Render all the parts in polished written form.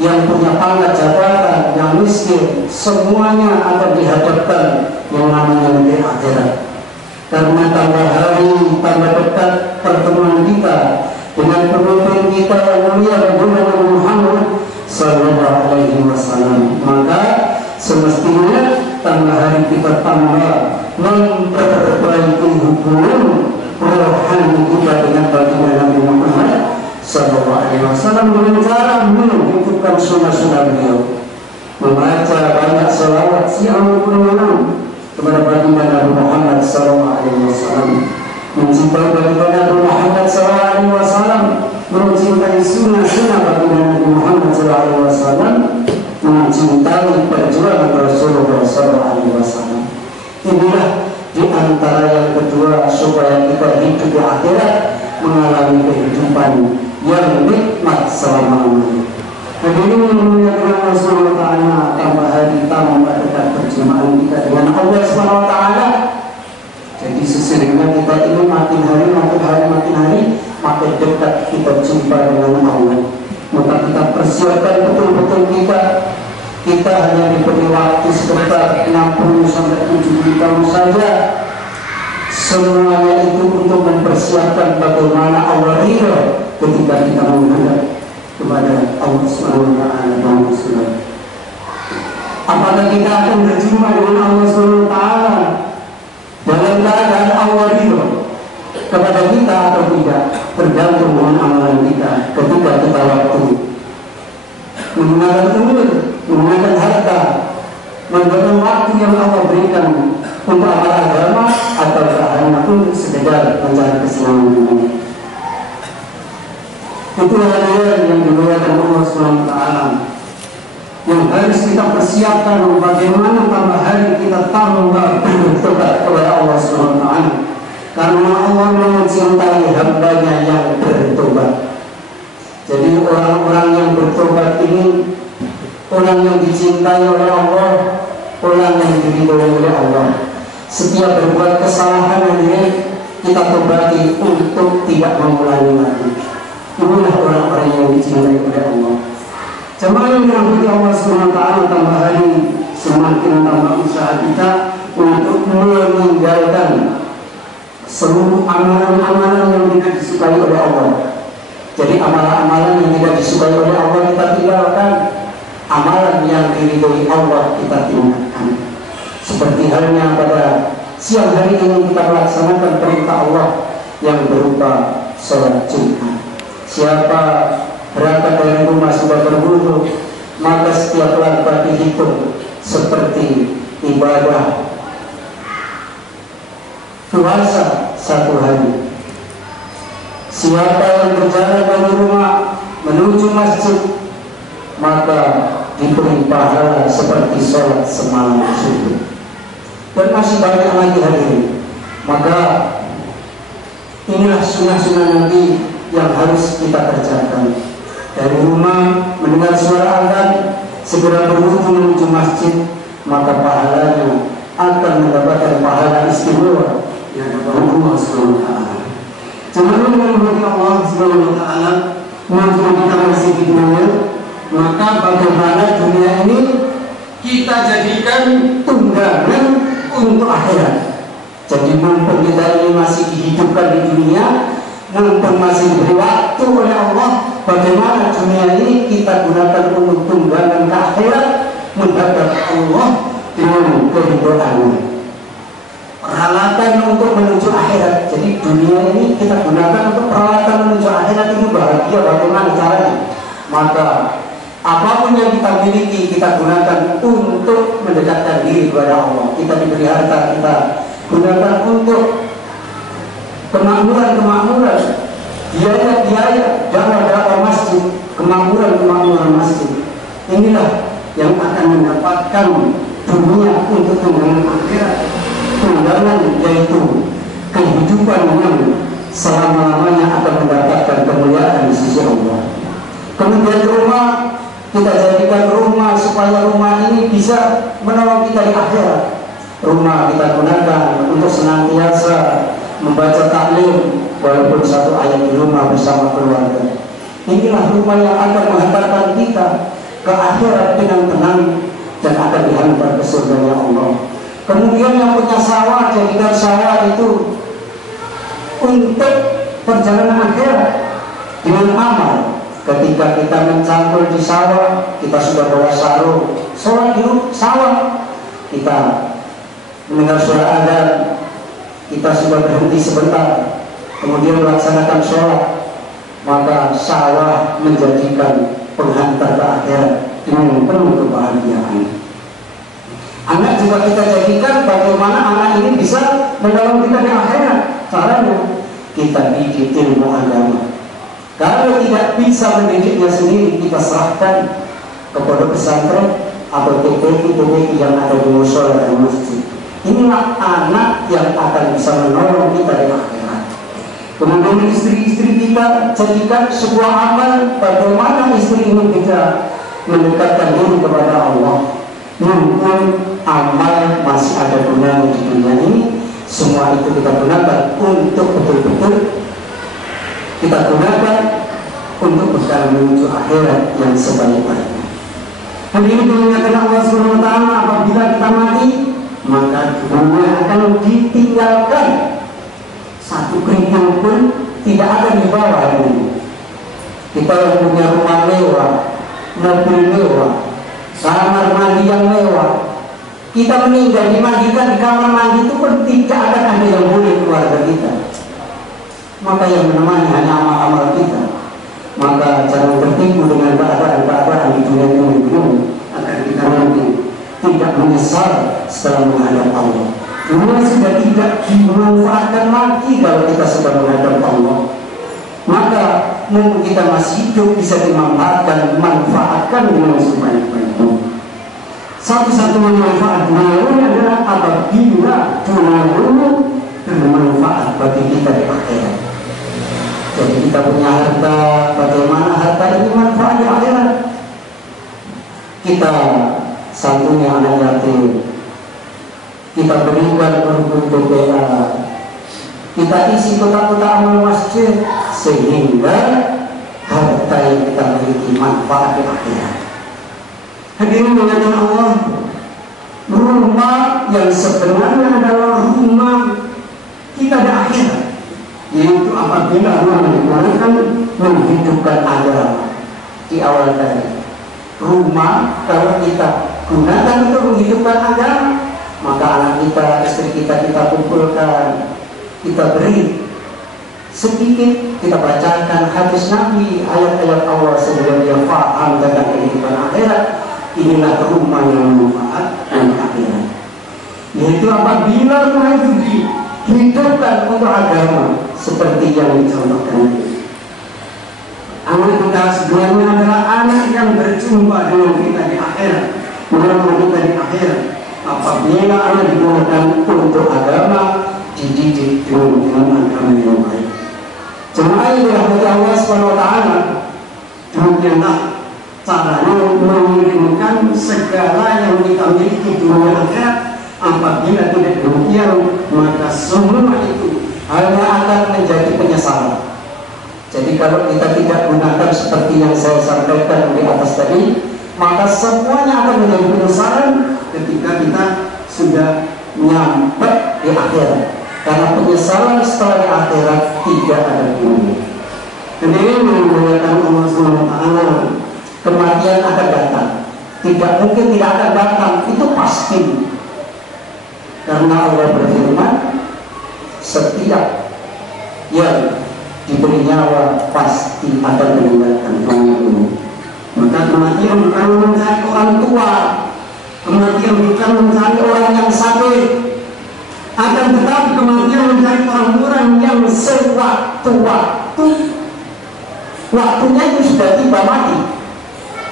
yang punya pangkat jabatan, yang miskin, semuanya akan dihadapkan yang namanya di akhirat. Karena tambah hari, tambah dekat pertemuan kita dengan pemimpin kita yang mulia Nabi Muhammad sallallahu alaihi wasallam, maka semestinya tambah hari kita tambah memperbaiki hubungan rohani kita dengan baginda Nabi Muhammad sallallahu alaihi wasallam dengan cara menghidupkan sunnah-sunnah beliau, membaca banyak salawat siang maupun malam kepada baginda Nabi Muhammad sallallahu alaihi wasallam, mencintai baginda Nabi Muhammad sallallahu alaihi wasallam, mencintai sunnah-sunnah baginda Nabi Muhammad sallallahu alaihi wasallam, mencintai perjuangan Rasulullah sallallahu alaihi wasallam. Inilah di antara yang kedua supaya kita hidup di akhirat mengalami kehidupan yang nikmat selama-lamanya. Hadirin yang dimuliakan Allah Subhanahu wa taala, tambah hari tambah dekat perjumpaan kita dengan Allah Subhanahu wa taala. Jadi sesungguhnya kita ini makin hari makin dekat kita jumpa dengan Allah. Maka kita persiapkan betul-betul kita hanya diberi waktu sekitar 60 sampai 70 tahun saja. Semuanya itu untuk mempersiapkan bagaimana Allah ridha ketika kita menghadap kepada Allah Subhanahu wa taala. Apakah kita akan berjumpa dengan Allah Subhanahu wa taala dalam keadaan Allah ridha kepada kita atau tidak, tergantung dengan amalan kita ketika kita waktu menggunakan umur, menggunakan harta, menggunakan waktu yang Allah berikan untuk amal agama atau hanya untuk sekedar mencari kesenangan dunia. Itulah yang dimuliakan Allah Subhanahu wa taala yang harus kita persiapkan bagaimana tambah hari kita tambah bertobat kepada Allah Subhanahu wa taala. Karena Allah mencintai hambanya yang bertobat. Jadi orang-orang yang bertobat ini orang yang dicintai oleh Allah, orang yang diridhoi oleh Allah. Setiap berbuat kesalahan ini kita tobati untuk tidak mengulangi lagi. Inilah orang-orang yang dicintai oleh Allah. Jemaah yang dirahmati Allah Subhanahu wa taala, tambah hari semakin tambah usaha kita untuk meninggalkan seluruh amalan-amalan yang tidak disukai oleh Allah. Jadi amalan-amalan yang tidak disukai oleh Allah kita tinggalkan, amalan yang diridhoi Allah kita tinggalkan. Seperti halnya pada siang hari ini kita melaksanakan perintah Allah yang berupa sholat Jumat. Siapa berangkat dari rumah sudah berwudu, maka setiap langkah dihitung seperti ibadah puasa satu hari. Siapa yang berjalan dari rumah menuju masjid, maka diberi pahala seperti sholat semalam subuh. Dan masih banyak lagi hadirin. Maka inilah sunnah-sunnah Nabi yang harus kita kerjakan. Dari rumah mendengar suara azan, segera berwudu menuju masjid, maka pahalanya akan mendapatkan pahala istimewa yang dari Allah Subhanahu wa taala. Jangan menghormati Allah Subhanahu wa taala, maka kita masih di dunia, maka bagaimana dunia ini kita jadikan tunggangan untuk akhirat. Jadi mumpung kita ini masih dihidupkan di dunia, mumpung masih diberi waktu oleh Allah, bagaimana dunia ini kita gunakan untuk tunggangan ke akhirat, menghadap Allah dengan keridhaannya. Peralatan untuk menuju akhirat. Jadi dunia ini kita gunakan untuk peralatan menuju akhirat. Itu bahagia bagaimana caranya? Maka apapun yang kita miliki kita gunakan untuk mendekatkan diri kepada Allah. Kita diberi harta, kita gunakan untuk kemakmuran, biaya dakwah masjid, kemakmuran masjid. Inilah yang akan mendapatkan dunia untuk tunggangan akhirat. Tunggangan yaitu kehidupan yang selama-lamanya akan mendapatkan kemuliaan di sisi Allah. Kemudian rumah kita jadikan rumah supaya rumah ini bisa menolong kita di akhirat. Rumah kita gunakan untuk senantiasa membaca taklim walaupun satu ayat di rumah bersama keluarga. Inilah rumah yang akan menghantarkan kita ke akhirat dengan tenang dan akan dihantar ke surganya Allah. Kemudian yang punya sawah, jadikan sawah itu untuk perjalanan akhirat dengan amal. Ketika kita mencangkul di sawah, kita sudah bawa sarung, sholat di sawah, kita mendengar suara adzan, kita sudah berhenti sebentar, kemudian melaksanakan sholat, maka sawah menjadikan penghantar ke akhirat dengan penuh kebahagiaan. Anak juga kita jadikan bagaimana anak ini bisa menolong kita di akhirat. Caranya kita didik ilmu agama. Kalau tidak bisa mendidiknya sendiri, kita serahkan kepada pesantren atau TPI yang ada di mushola dan masjid. Inilah anak yang akan bisa menolong kita di akhirat. Kemudian istri-istri kita jadikan sebuah amal bagaimana istri ini bisa mendekatkan diri kepada Allah. Mumpung amal masih ada gunanya di dunia ini, semua itu kita gunakan untuk betul-betul kita gunakan untuk bekal menuju akhirat yang sebaik-baiknya. Hadirin dimuliakan Allah Subhanahu wa taala, apabila kita mati, maka dunia akan ditinggalkan. Satu keringat pun tidak akan dibawa ini. Kita yang punya rumah mewah, mobil mewah, kamar mandi yang mewah, kita meninggal dimandikan di kamar mandi itu pun tidak akan ada yang boleh keluarga kita. Maka yang menemani hanya amal-amal kita. Maka jangan tertipu dengan keadaan-keadaan di dunia ini agar kita nanti tidak menyesal setelah menghadap Allah. Dunia sudah tidak dimanfaatkan lagi kalau kita sudah menghadap Allah. Maka mumpung kita masih hidup bisa dimanfaatkan, manfaatkan dengan sebaik-baiknya. Satu-satunya manfaat dunia ini adalah apabila dunia ini bermanfaat bagi kita di akhirat. Jadi kita punya harta, bagaimana harta ini manfaat di akhirat? Kita santuni anak yatim, kita berikan untuk TPA, kita isi kota-kota amal masjid, sehingga harta yang kita miliki manfaat di akhirat. Hadirin dengan Allah, rumah yang sebenarnya adalah rumah kita di akhirat, yaitu apabila Allah digunakan menghidupkan agama. Di awal tadi, rumah kalau kita gunakan untuk menghidupkan agama, maka anak kita, istri kita, kita kumpulkan, kita beri sedikit, kita bacakan hadis Nabi, ayat-ayat Allah sebelum dia faham tentang kehidupan akhirat. Inilah rumah yang manfaat dan akhirat. Yaitu apabila rumah itu dihidupkan untuk agama, seperti yang dicontohkan. Anak kita sebenarnya adalah anak yang berjumpa dengan kita di akhirat, bersama kita di akhirat. Apabila anak digunakan untuk agama, dididik dengan agama yang baik. Jemaah yang dirahmati Allah Subhanahu wa taala, demikianlah caranya mengirimkan segala yang kita miliki dunia akhirat. Apabila tidak demikian, maka semua itu hanya akan menjadi penyesalan. Jadi kalau kita tidak gunakan seperti yang saya sampaikan di atas tadi, maka semuanya akan menjadi penyesalan ketika kita sudah nyampe di akhirat. Karena penyesalan setelah di akhirat tidak ada gunanya. Jadi mengucapkan Allah SWT, kematian akan datang. Tidak mungkin tidak akan datang, itu pasti. Karena Allah berfirman, setiap yang diberi nyawa pasti akan meninggalkan dunia ini. Maka kematian bukan mencari orang tua, kematian bukan mencari orang yang sakit, akan tetapi kematian mencari orang-orang yang sewaktu-waktu waktunya itu sudah tiba mati.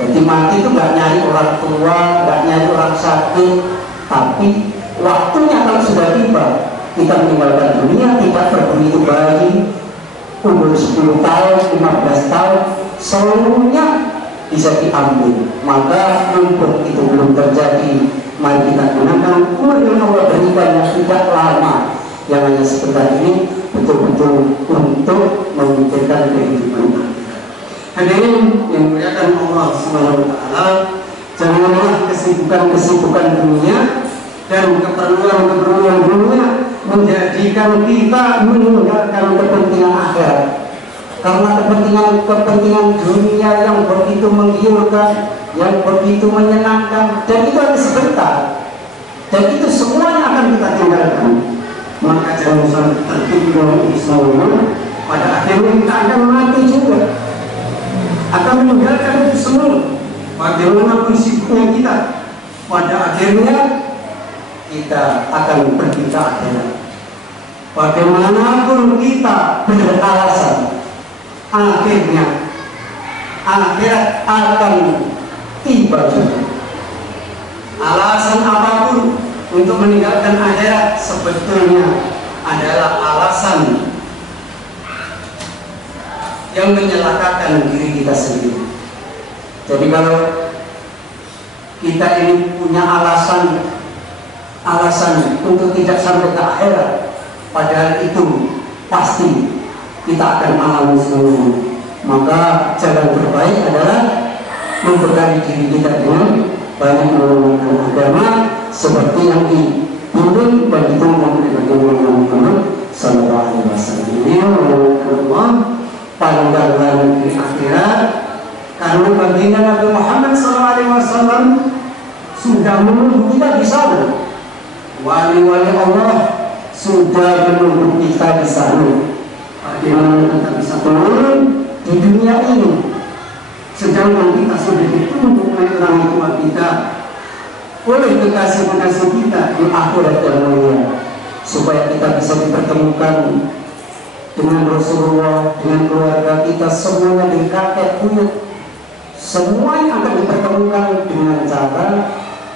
Jadi mati itu nggak nyari orang tua, nggak nyari orang sakit, tapi waktunya kalau sudah tiba, kita meninggalkan dunia, tidak peduli itu bayi umur 10 tahun, 15 tahun, seluruhnya bisa diambil. Maka mumpung itu belum terjadi, mari kita gunakan umur yang Allah berikan yang tidak lama, yang hanya sebentar ini, betul-betul untuk memikirkan kehidupan. Hadirin yang dimuliakan Allah Subhanahu wa taala, janganlah kesibukan-kesibukan dunia dan keperluan-keperluan dunia menjadikan kita meninggalkan kepentingan akhirat. Karena kepentingan dunia yang begitu menggiurkan, yang begitu menyenangkan, dan itu hanya sebentar, dan itu semuanya akan kita tinggalkan. Maka jangan sampai tertidur semua. Pada akhirnya kita akan mati juga, akan meninggalkan itu semua. Bagaimanapun sibuknya kita, pada akhirnya kita akan pergi ke akhirat. Bagaimanapun kita beralasan, akhirnya akhirat akan tiba juga. Alasan apapun untuk meninggalkan akhirat sebetulnya adalah alasan yang menyelakakan diri kita sendiri. Jadi kalau kita ini punya alasan untuk tidak sampai ke akhirat, padahal itu pasti kita akan alami semuanya, maka jalan terbaik adalah membekali diri kita dengan banyak mengenalkan agama seperti yang dibimbing dan dituntut oleh Nabi Muhammad sallallahu alaihi wasallam. Ini mengenalkan Allah pandangan di akhirat, karena baginda Nabi Muhammad SAW sudah menunggu kita di sana. Wali-wali Allah sudah menunggu kita di sana. Bagaimana kita bisa turun di dunia ini, sedangkan kita sudah ditunggu oleh orang tua kita, oleh kekasih-kekasih kita di akhirat yang mulia, supaya kita bisa dipertemukan dengan Rasulullah, dengan keluarga kita, semuanya dengan kakek buyut, semuanya akan dipertemukan dengan cara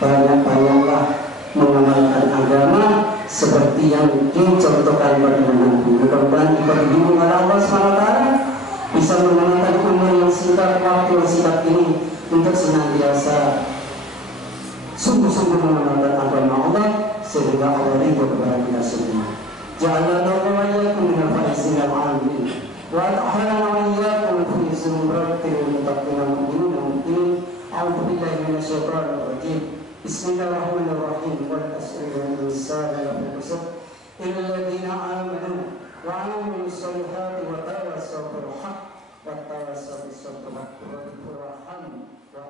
banyak-banyaklah mengamalkan agama seperti yang dicontohkan pada Nabi. Mudah-mudahan kita dibimbing oleh Allah SWT bisa mengamalkan umur yang singkat, waktu yang singkat ini untuk senantiasa sungguh-sungguh mengamalkan agama Allah sehingga Allah ridho kepada kita semua. Ja'alna wa iyyakum minal faizin al-'alamin wa ta'ala wa iyyakum fi zumratil muttaqin al-mu'minin. A'udzu billahi minasyaitonir rajim. Bismillahirrahmanirrahim. Wal 'asri innal insana lafi khusr illa alladziina aamanu wa 'amilus solihati wa tawassaw bil haqq wa tawassaw bis sabr wa bil rahmi wa